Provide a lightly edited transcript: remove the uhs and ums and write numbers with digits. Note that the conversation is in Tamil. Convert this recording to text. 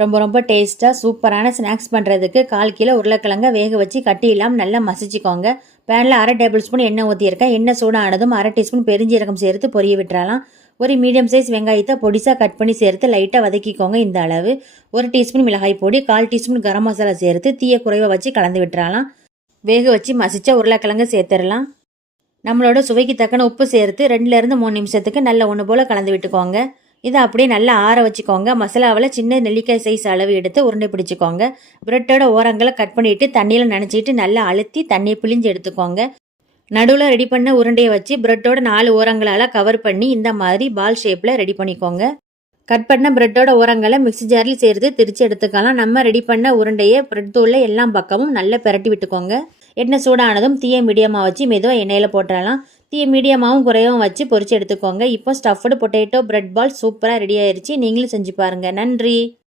ரொம்ப ரொம்ப டேஸ்ட்டாக சூப்பரான ஸ்நாக்ஸ் பண்ணுறதுக்கு 1/4 கிலோ உருளைக்கிழங்க வேக வச்சு கட்டி இல்லாமல் நல்லா மசிச்சுக்கோங்க. பேனில் 1/2 டேபிள் ஸ்பூன் எண்ணெய் ஊற்றியிருக்கேன். எண்ணெய் சூடானதும் 1/2 டீஸ்பூன் பெருஞ்சீரகம் சேர்த்து பொரிய விட்டுறலாம். ஒரு மீடியம் சைஸ் வெங்காயத்தை பொடிசாக கட் பண்ணி சேர்த்து லைட்டாக வதக்கிக்கோங்க. இந்த அளவு 1 டீஸ்பூன் மிளகாய் பொடி, 1/4 டீஸ்பூன் கரம் மசாலா சேர்த்து தீயை குறைவாக வச்சு கலந்து விட்டுறலாம். வேக வச்சு மசிச்சா உருளைக்கிழங்கு சேர்த்துடலாம். நம்மளோட சுவைக்கு தக்கன உப்பு சேர்த்து 2லேருந்து 3 நிமிஷத்துக்கு நல்லா ஒன்று போல் கலந்து விட்டுக்கோங்க. இதை அப்படியே நல்லா ஆற வச்சுக்கோங்க. மசாலாவில் சின்ன நெல்லிக்காய் சைஸ் அளவு எடுத்து உருண்டை பிடிச்சிக்கோங்க. பிரெட்டோட ஓரங்களை கட் பண்ணிவிட்டு தண்ணியில் நனைச்சிட்டு நல்லா அழுத்தி தண்ணியை பிழிஞ்சு எடுத்துக்கோங்க. நடுவில் ரெடி பண்ண உருண்டையை வச்சு பிரெட்டோட 4 ஓரங்களால் கவர் பண்ணி இந்த மாதிரி பால் ஷேப்பில் ரெடி பண்ணிக்கோங்க. கட் பண்ண பிரெட்டோட ஓரங்களை மிக்ஸி ஜாரில் சேர்த்து திரிச்சு எடுத்துக்கலாம். நம்ம ரெடி பண்ண உருண்டையை பிரெட் தூளில் எல்லா பக்கமும் நல்லா பிரட்டி விட்டுக்கோங்க. எண்ணெய் சூடானதும் தீயை மீடியமாக வச்சு மெதுவாக எண்ணெயில் போட்டுடலாம். தீயை மீடியமாகவும் குறையவும் வச்சு பொரிச்சு எடுத்துக்கோங்க. இப்போ ஸ்டஃப்டு பொட்டேட்டோ பிரெட் பால் சூப்பராக ரெடி ஆயிடுச்சு. நீங்களும் செஞ்சு பாருங்கள். நன்றி.